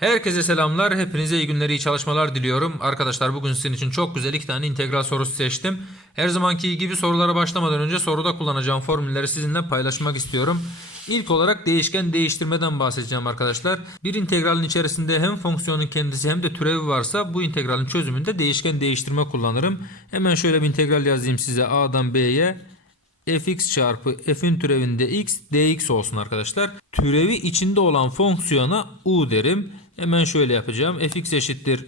Herkese selamlar. Hepinize iyi günler, iyi çalışmalar diliyorum. Arkadaşlar bugün sizin için çok güzel iki tane integral sorusu seçtim. Her zamanki gibi sorulara başlamadan önce soruda kullanacağım formülleri sizinle paylaşmak istiyorum. İlk olarak değişken değiştirmeden bahsedeceğim arkadaşlar. Bir integralin içerisinde hem fonksiyonun kendisi hem de türevi varsa bu integralin çözümünde değişken değiştirme kullanırım. Hemen şöyle bir integral yazayım size A'dan B'ye fx çarpı f'in türevinde x dx olsun arkadaşlar. Türevi içinde olan fonksiyona u derim. Hemen şöyle yapacağım. fx eşittir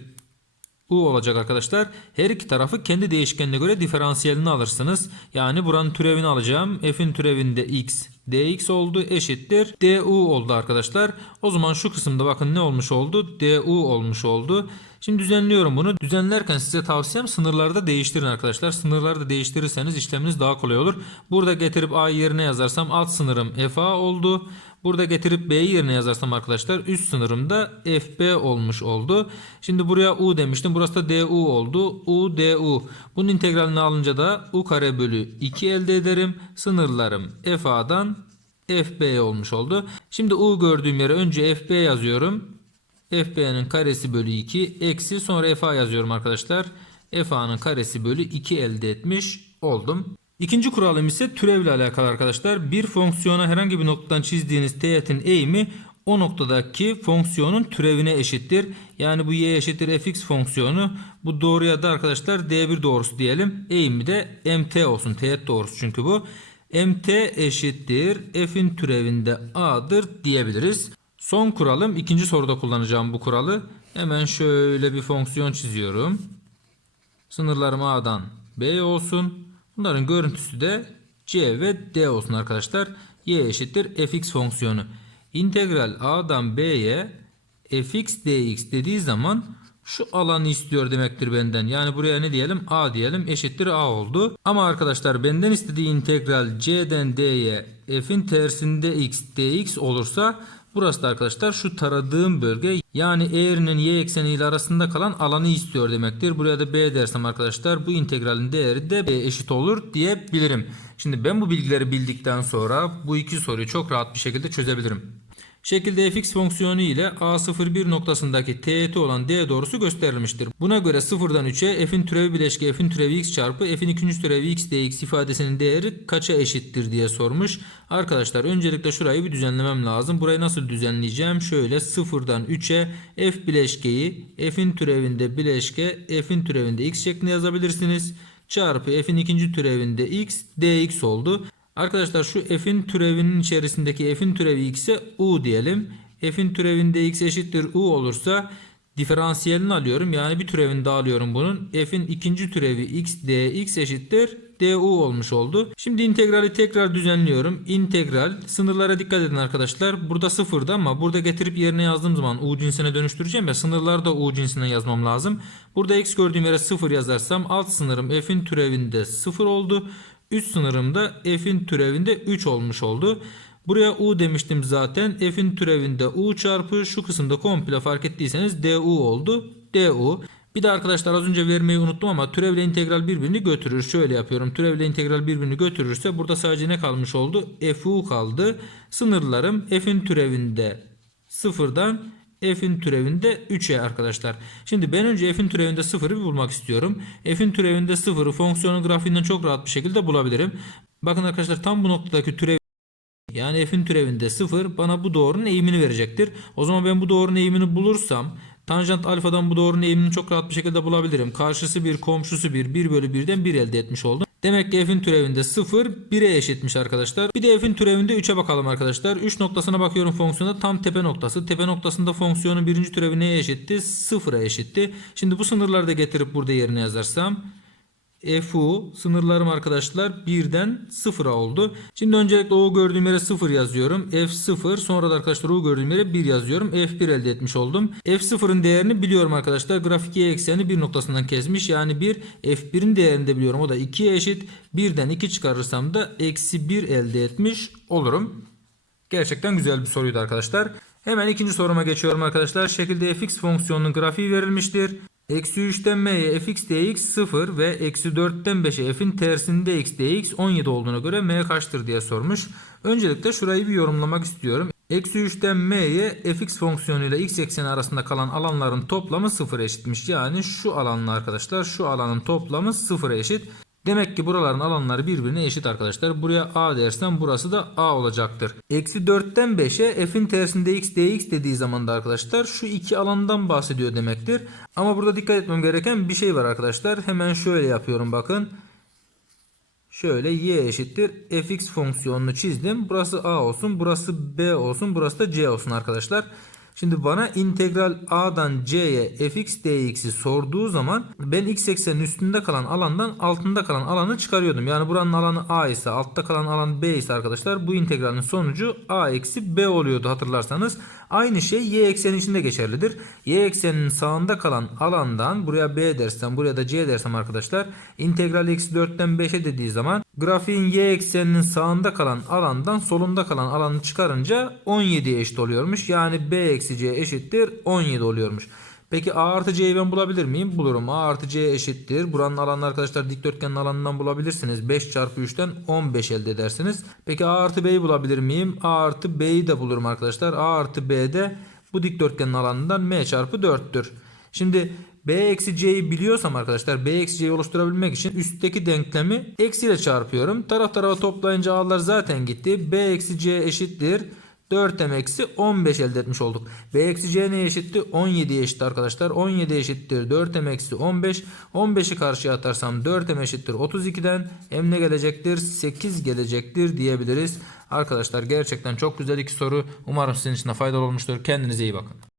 u olacak arkadaşlar. Her iki tarafı kendi değişkenine göre diferansiyelini alırsınız. Yani buranın türevini alacağım. f'in türevinde x dx oldu eşittir du oldu arkadaşlar. O zaman şu kısımda bakın ne olmuş oldu? du olmuş oldu. Şimdi düzenliyorum bunu. Düzenlerken size tavsiyem sınırları da değiştirin arkadaşlar. Sınırları da değiştirirseniz işleminiz daha kolay olur. Burada getirip a yerine yazarsam alt sınırım fa oldu. Burada getirip b'yi yerine yazarsam arkadaşlar üst sınırım da fb olmuş oldu. Şimdi buraya u demiştim. Burası da du oldu. u du. Bunun integralini alınca da u kare bölü 2 elde ederim. Sınırlarım fa'dan fb olmuş oldu. Şimdi u gördüğüm yere önce fb yazıyorum. FB'nin karesi bölü 2 eksi sonra FA yazıyorum arkadaşlar. FA'nın karesi bölü 2 elde etmiş oldum. İkinci kuralım ise türevle alakalı arkadaşlar. Bir fonksiyona herhangi bir noktadan çizdiğiniz teğetin eğimi o noktadaki fonksiyonun türevine eşittir. Yani bu y eşittir fx fonksiyonu. Bu doğruya da arkadaşlar d1 doğrusu diyelim. Eğimi de mt olsun. Teğet doğrusu çünkü bu. mt eşittir f'in türevinde a'dır diyebiliriz. Son kuralım ikinci soruda kullanacağım bu kuralı. Hemen şöyle bir fonksiyon çiziyorum. Sınırlarım A'dan B olsun. Bunların görüntüsü de C ve D olsun arkadaşlar. Y eşittir fx fonksiyonu. İntegral A'dan B'ye fx dx dediği zaman şu alanı istiyor demektir benden. Yani buraya ne diyelim? A diyelim eşittir A oldu. Ama arkadaşlar benden istediği integral C'den D'ye f'in tersinde x dx olursa Burası da arkadaşlar şu taradığım bölge yani eğrinin y ekseniyle arasında kalan alanı istiyor demektir. Buraya da b dersem arkadaşlar bu integralin değeri de b eşit olur diyebilirim. Şimdi ben bu bilgileri bildikten sonra bu iki soruyu çok rahat bir şekilde çözebilirim. Şekilde fx fonksiyonu ile a01 noktasındaki teğeti olan d doğrusu gösterilmiştir. Buna göre 0'dan 3'e f'in türevi bileşke f'in türevi x çarpı f'in ikinci türevi x dx ifadesinin değeri kaça eşittir diye sormuş. Arkadaşlar öncelikle şurayı bir düzenlemem lazım. Burayı nasıl düzenleyeceğim? Şöyle 0'dan 3'e f bileşkeyi f'in türevinde bileşke f'in türevinde x şeklinde yazabilirsiniz. Çarpı f'in ikinci türevinde x dx oldu. Arkadaşlar şu f'in türevinin içerisindeki f'in türevi x'e u diyelim. F'in türevinde x eşittir u olursa diferansiyelini alıyorum. Yani bir türevini daha alıyorum bunun. F'in ikinci türevi x dx eşittir du olmuş oldu. Şimdi integrali tekrar düzenliyorum. İntegral sınırlara dikkat edin arkadaşlar. Burada sıfırda ama burada getirip yerine yazdığım zaman u cinsine dönüştüreceğim ya sınırları da u cinsine yazmam lazım. Burada x gördüğüm yere sıfır yazarsam alt sınırım f'in türevinde sıfır oldu. Üst sınırımda f'in türevinde 3 olmuş oldu. Buraya u demiştim zaten. F'in türevinde u çarpı şu kısımda komple fark ettiyseniz du oldu. du. Bir de arkadaşlar az önce vermeyi unuttum ama türevle integral birbirini götürür. Şöyle yapıyorum. Türevle integral birbirini götürürse burada sadece ne kalmış oldu? fu kaldı. Sınırlarım f'in türevinde sıfırdan f'in türevinde 3'e arkadaşlar. Şimdi ben önce f'in türevinde 0'ı bulmak istiyorum. f'in türevinde 0'ı fonksiyonun grafiğinden çok rahat bir şekilde bulabilirim. Bakın arkadaşlar tam bu noktadaki türev yani f'in türevinde 0 bana bu doğrunun eğimini verecektir. O zaman ben bu doğrunun eğimini bulursam Tanjant alfadan bu doğrunun eğimini çok rahat bir şekilde bulabilirim. Karşısı 1, komşusu 1, 1 bölü 1'den 1 elde etmiş oldum. Demek ki f'in türevinde 0 1'e eşitmiş arkadaşlar. Bir de f'in türevinde 3'e bakalım arkadaşlar. 3 noktasına bakıyorum fonksiyonda tam tepe noktası. Tepe noktasında fonksiyonun birinci türevi neye eşitti? 0'a eşitti. Şimdi bu sınırları da getirip burada yerine yazarsam fu sınırlarım arkadaşlar 1'den 0'a oldu. Şimdi öncelikle o gördüğüm yere 0 yazıyorum. f0 sonra da arkadaşlar o gördüğüm yere 1 yazıyorum. f1 elde etmiş oldum. f0'ın değerini biliyorum arkadaşlar. Grafik y ekseni 1 noktasından kesmiş. Yani 1 f1'in değerini de biliyorum. O da 2'ye eşit. 1'den 2 çıkarırsam da eksi 1 elde etmiş olurum. Gerçekten güzel bir soruydu arkadaşlar. Hemen ikinci soruma geçiyorum arkadaşlar. Şekilde fx fonksiyonunun grafiği verilmiştir. Eksi 3'ten m'ye fx dx 0 ve eksi 4'ten 5'e f'in tersinde x dx 17 olduğuna göre m kaçtır diye sormuş. Öncelikle şurayı bir yorumlamak istiyorum. Eksi 3'ten m'ye fx fonksiyonuyla x ekseni arasında kalan alanların toplamı 0 eşitmiş. Yani şu alanla arkadaşlar şu alanın toplamı 0 eşit. Demek ki buraların alanları birbirine eşit arkadaşlar. Buraya a dersem burası da a olacaktır. Eksi 4'ten 5'e f'in tersinde x dx dediği zaman da arkadaşlar şu iki alandan bahsediyor demektir. Ama burada dikkat etmem gereken bir şey var arkadaşlar. Hemen şöyle yapıyorum bakın. Şöyle y eşittir fx fonksiyonunu çizdim. Burası a olsun, burası b olsun, burası da c olsun arkadaşlar. Şimdi bana integral a'dan c'ye fx dx'i sorduğu zaman ben x eksenin üstünde kalan alandan altında kalan alanı çıkarıyordum. Yani buranın alanı a ise altta kalan alan b ise arkadaşlar bu integralin sonucu a eksi b oluyordu hatırlarsanız. Aynı şey y ekseni için de geçerlidir. Y ekseninin sağında kalan alandan buraya b dersem buraya da c dersem arkadaşlar integral eksi 4'ten 5'e dediği zaman grafiğin y ekseninin sağında kalan alandan solunda kalan alanı çıkarınca 17'ye eşit oluyormuş. Yani b eksi c eşittir 17 oluyormuş. Peki a artı c'yi ben bulabilir miyim? Bulurum. a artı c eşittir. Buranın alanını arkadaşlar dikdörtgenin alanından bulabilirsiniz. 5 çarpı 3'ten 15 elde edersiniz. Peki a artı b'yi bulabilir miyim? a artı b'yi de bulurum arkadaşlar. a artı b de bu dikdörtgenin alanından m çarpı 4'tür. Şimdi b eksi c'yi biliyorsam arkadaşlar b eksi c'yi oluşturabilmek için üstteki denklemi eksiyle çarpıyorum. Taraf tarafa toplayınca a'lar zaten gitti. b eksi c eşittir. 4m eksi 15 elde etmiş olduk. b eksi c neye eşitti? 17'ye eşit arkadaşlar. 17 eşittir 4m eksi 15. 15'i karşıya atarsam 4m eşittir 32'den. m ne gelecektir? 8 gelecektir diyebiliriz. Arkadaşlar gerçekten çok güzel iki soru. Umarım sizin için de faydalı olmuştur. Kendinize iyi bakın.